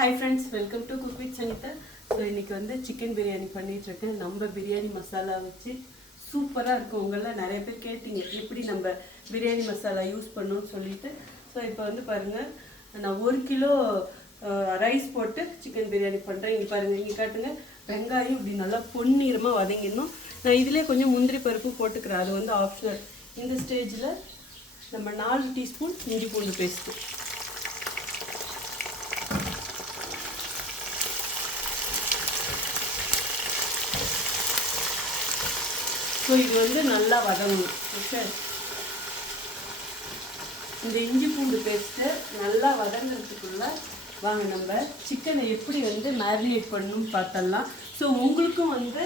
Hi friends welcome to cook with Sanitha so இன்னைக்கு வந்து chicken biryani பண்ணிகிட்ருக்கேன் நம்ம பிரியாணி மசாலா வச்சு சூப்பராக இருக்கும் உங்களில். நிறைய பேர் கேட்டீங்க எப்படி நம்ம பிரியாணி மசாலா யூஸ் பண்ணணும்னு சொல்லிட்டு. ஸோ இப்போ வந்து பாருங்கள் நான் ஒரு கிலோ ரைஸ் போட்டு சிக்கன் பிரியாணி பண்ணுறேன் இங்கே பாருங்கள் இங்கே காட்டுங்க. வெங்காயம் இப்படி நல்லா பொன்னிறமாக வதங்கிடணும். நான் இதிலே கொஞ்சம் முந்திரி பருப்பு போட்டுக்கிறேன். அது வந்து ஆப்ஷனல் இந்த ஸ்டேஜில் நம்ம நாலு டீஸ்பூன் இஞ்சி பூண்டு பேஸ்ட்டு ஸோ இது வந்து நல்லா வதங்கணும். ஓகே இந்த இஞ்சி பூண்டு பேஸ்ட்டு நல்லா வதங்கிறதுக்குள்ள வாங்க நம்ம சிக்கனை எப்படி வந்து மேரினேட் பண்ணணும்னு பார்த்தலாம் ஸோ உங்களுக்கும் வந்து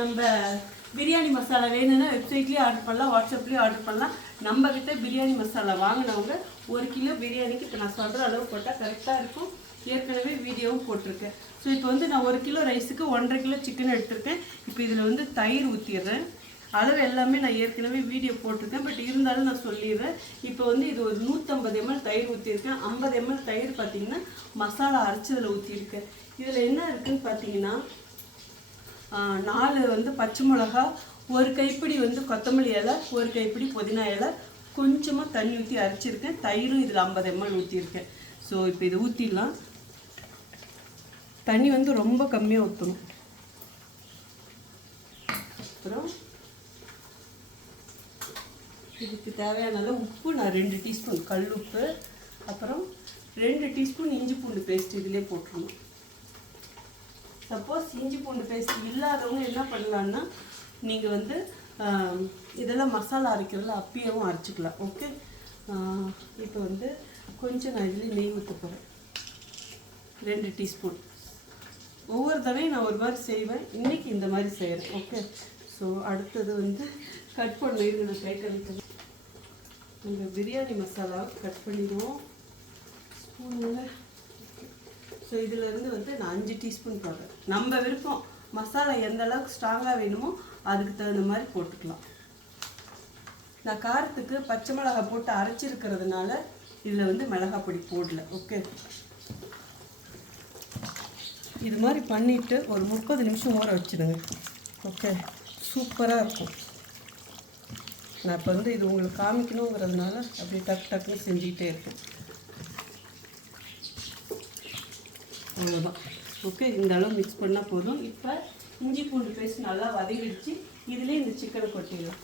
நம்ம பிரியாணி மசாலா வேணும்னா வெப்சைட்லேயே ஆர்டர் பண்ணலாம் வாட்ஸ்அப்லேயும் ஆர்டர் பண்ணலாம். நம்ம கிட்ட பிரியாணி மசாலா வாங்கினவங்க ஒரு கிலோ பிரியாணிக்கு இப்போ நான் சொல்கிற அளவு போட்டால் கரெக்டாக இருக்கும். ஏற்கனவே வீடியோவும் போட்டிருக்கேன். ஸோ இப்போ வந்து நான் ஒரு கிலோ ரைஸுக்கு ஒன்றரை கிலோ சிக்கன் எடுத்திருக்கேன். இப்போ இதில் வந்து தயிர் ஊற்றிடுறேன் அளவு எல்லாமே நான் ஏற்கனவே வீடியோ போட்டிருக்கேன். பட் இருந்தாலும் நான் சொல்லிடுறேன். இப்போ வந்து இது ஒரு நூற்றம்பது எம்எல் தயிர் ஊற்றிருக்கேன் ஐம்பது எம்எல் தயிர் பார்த்தீங்கன்னா மசாலா அரைச்சதில் ஊற்றிருக்கேன் இதில் என்ன இருக்குன்னு பார்த்தீங்கன்னா நாலு வந்து பச்சை மிளகா ஒரு கைப்பிடி வந்து கொத்தமல்லி இலை ஒரு கைப்பிடி புதினா இலை கொஞ்சமாக தண்ணி ஊற்றி அரைச்சிருக்கேன். தயிரும் இதில் ஐம்பது எம்எல் ஊற்றிருக்கேன் ஸோ இப்போ இதை ஊற்றிடலாம் தண்ணி வந்து ரொம்ப கம்மியாக ஊற்றணும் அப்புறம் இதுக்கு தேவையான அளவு உப்பு நான் ரெண்டு டீஸ்பூன் கல் உப்பு அப்புறம் ரெண்டு டீஸ்பூன் இஞ்சி பூண்டு பேஸ்ட் இதிலே போட்டுருணும் சப்போஸ் இஞ்சி பூண்டு பேஸ்ட் இல்லாதவங்க என்ன பண்ணலான்னா நீங்கள் வந்து இதெல்லாம் மசாலா அரைக்கிறதுல அப்பயவும் அரைச்சிக்கலாம். ஓகே இப்போ வந்து கொஞ்சம் நான் இதில் நெய் ஊற்ற போகிறேன் ரெண்டு டீஸ்பூன். ஒவ்வொரு தடவையும் நான் ஒரு மாதிரி செய்வேன். இன்றைக்கி இந்த மாதிரி செய்கிறேன் ஓகே ஸோ அடுத்தது வந்து கட் பண்ண இருங்க நான் கை கழிக்கிறேன் நம்ம பிரியாணி மசாலா கட் பண்ணிடுவோம். ஸ்பூனில் ஸோ இதிலருந்து வந்து நான் அஞ்சு டீஸ்பூன் போடுறேன் நம்ம விருப்பம் மசாலா எந்த அளவுக்கு ஸ்ட்ராங்காக வேணுமோ அதுக்கு தகுந்த மாதிரி போட்டுக்கலாம். நான் காரத்துக்கு பச்சை மிளகாய் போட்டு அரைச்சிருக்கிறதுனால இதில் வந்து மிளகாய் பொடி போடல. ஓகே இது மாதிரி பண்ணிவிட்டு ஒரு முப்பது நிமிஷம் ஊற வச்சுடுங்க. ஓகே சூப்பராக இருக்கும். நான் இப்போ வந்து இது உங்களுக்கு காமிக்கணுங்கிறதுனால அப்படி டக்கு டக்குன்னு செஞ்சுக்கிட்டே இருக்கேன். அவ்வளோதான் ஓகே இந்த அளவு மிக்ஸ் பண்ணால் போதும். இப்போ இஞ்சி பூண்டு பேஸ்ட் நல்லா வதங்கிடுச்சு இதுலேயே இந்த சிக்கனை கொட்டிடலாம்.